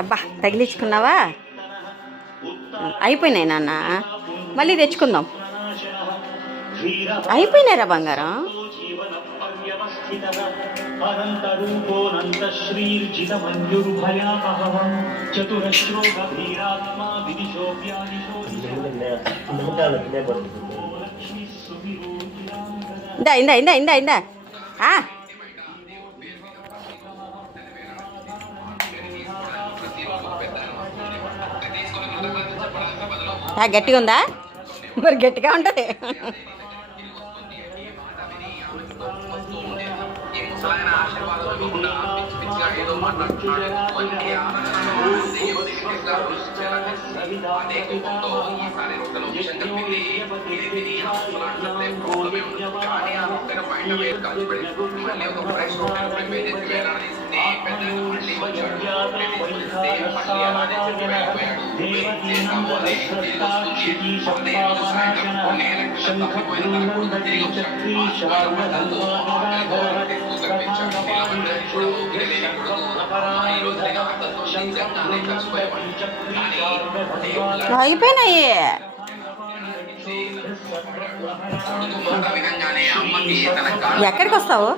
అబ్బా తగిలించుకున్నావా? అయిపోయినాయి నాన్న, మళ్ళీ తెచ్చుకుందాం. అయిపోయినారా బంగారం? ఇందా ఇందా ఇందా ఇందా ఇందా గట్టిగా ఉందా? మరి గట్టిగా ఉంటుంది. అయిపోయినాయి. ఎక్కడికి వస్తావు?